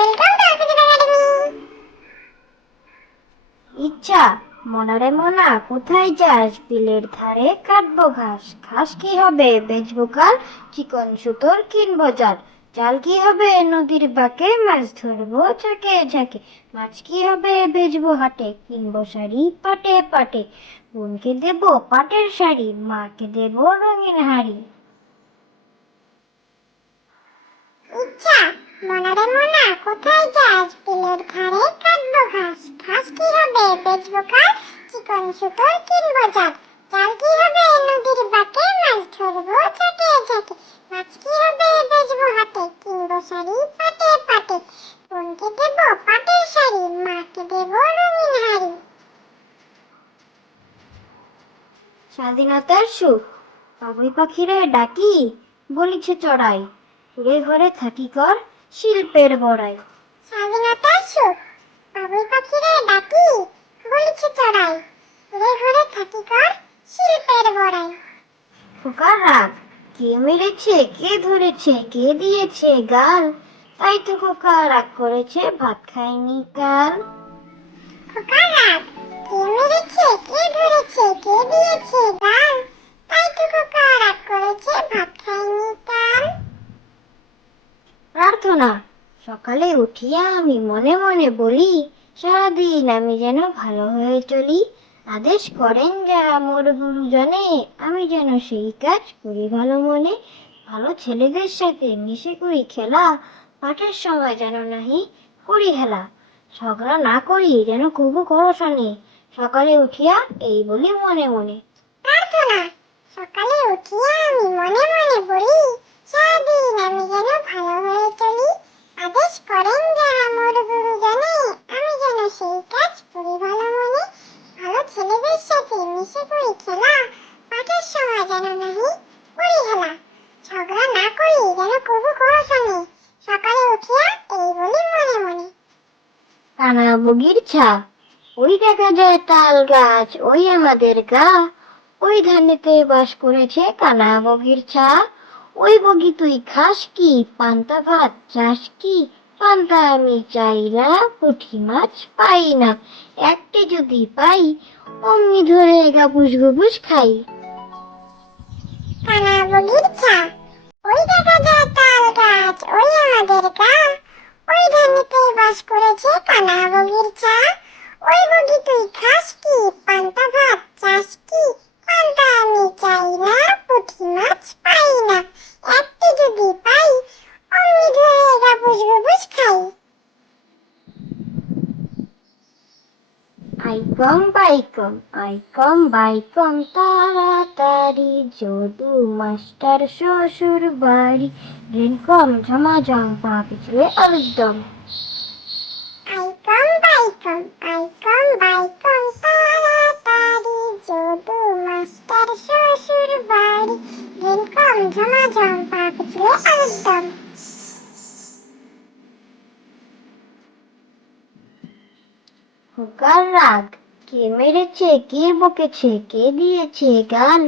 Welcome to আলফাজেড academy. ইচ্ছা মনারে মনা, কোথায় যাস? বিলের ধারে কাটবো ঘাস। ঘাস কি হবে বেচবো কাল, চিকন সুতোর কিনবো জাল। জাল কি হবে নদীর বাঁকে, মাছ ধরবো ঝাঁকে ঝাঁকে। মাছ কি হবে বেচবো হাটে, কিনবো শাড়ি পাটে পাটে। বোনকে দেবো পাটের শাড়ি, মাকে দেবো রঙিন হাড়ি। ইচ্ছা মনারে মনা, কোথায় যাস? বিলের ধারে কাটবো ঘাস। ঘাস কি হবে বেচবো কাল, চিকন সুতোর কিনবো জাল। জাল কি হবে নদীর বাঁকে, মাছ ধরবো ঝাঁকে ঝাঁকে। মাছ কি হবে বেচবো হাটে, কিনবো শাড়ি পাটে পাটে। বোনকে দেবো পাটের শাড়ি, মাকে দেবো রঙিন হাড়ি। স্বাধীনতার সুখ বাবুই পাখিরে ডাকি, বলিছে চড়াই। ঘুরে ঘরে থাকি কর শিল্পের বড়াই। স্বাধীনতার সুখ বাবুই পাখিরে ডাকি, বলিছে চড়াই। ঘুরে ঘুরে থাকি কর শিল্পের বড়াই। খোকার রাগ, কে মেরেছে কে ধরেছে কে দিয়েছে গাল। তাই তো খোকা রাগ করেছে ভাত খায়নি কাল। খোকার রাগ, কে মেরেছে কে ধরেছে কে দিয়েছে গাল। তাই তো খোকা রাগ করেছে ভাত খায়নি কাল। প্রার্থনা সকালে উঠিয়া আমি মনে মনে বলি, সারাদিন আমি যেন ভালো হয়ে চলি। আদেশ করেন যারা মোর গুরুজনে, আমি যেন সেই কাজ করি ভালো মনে। ভালো ছেলেদের সাথে মিশে করি খেলা, পাঠের সময় যেন নাহি করি হেলা। ঝগড়া না করি যেন কবু করো শোনে, সকালে উঠিয়া এই বলি মনে মনে। প্রার্থনা সকালে উঠিয়া আমি মনে মনে বলি, সারাদিন আমি যেন ভালো হয়ে চলি। আদেশ করেন যারা মোর গুরুজনে, আমি যেন সেই কাজ করি ভালো মনে। ভালো ছেলেদের সাথে মিশে করি খেলা, পাঠের সময় যেন নাহি করি হেলা। ঝগড়া না করি যেন কবু করো শোনে, সকালে উঠিয়া এই বলি মনে মনে। কানা বগির ছা, ওই দেখা যায় তাল গাছ, ওই আমাদের গা। ওই ধানেতে বাস করেছে কানা বগির ছা। ওই বগি তুই খাস কি, পান্তা ভাত চাস কি? পান্তা আমি চাই না, পুঁটি মাছ পাই না। একটি যদি পাই, অমনি ধরে গাবুস গুবুস খাই। কানা বগির ছা, ওই দেখা যায় তাল গাছ, ওই আমাদের গা। ওই ধানেতে বাস করেছে কানা বগির ছা। ওই বগি তুই খাস কি, পান্তা ভাত চাস কি? পান্তা আমি চাই না, পুঁটি মাছ পাই না। একটি যদি পাই, অমনি ধরে গাবুস গুবুস খাই। আইকম বাইকম আইকম বাইকম তাড়াতাড়ি, যদু মাস্টার শ্বশুর বাড়ি। রিনকম ঝমাঝম পা পিছলে একদম। আইকম বাইকম তাড়াতাড়ি, যদু মাস্টার শ্বশুর বাড়ি। রিমকম ঝমাঝম পা পিছলে একদম। খোকার রাগ, কে মেরেছে কে বকেছে কে দিয়েছে গাল।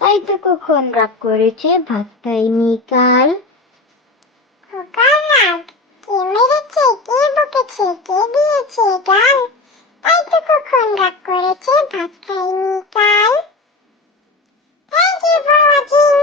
তাই তো কখন রাগ করেছে ভাত খাইনি কাল। খোকার রাগ, কে মেরেছে কে বকেছে কে দিয়েছে গাল। তাই তো কখন রাগ করেছে ভাত খাইনি কাল। Thank you for watching.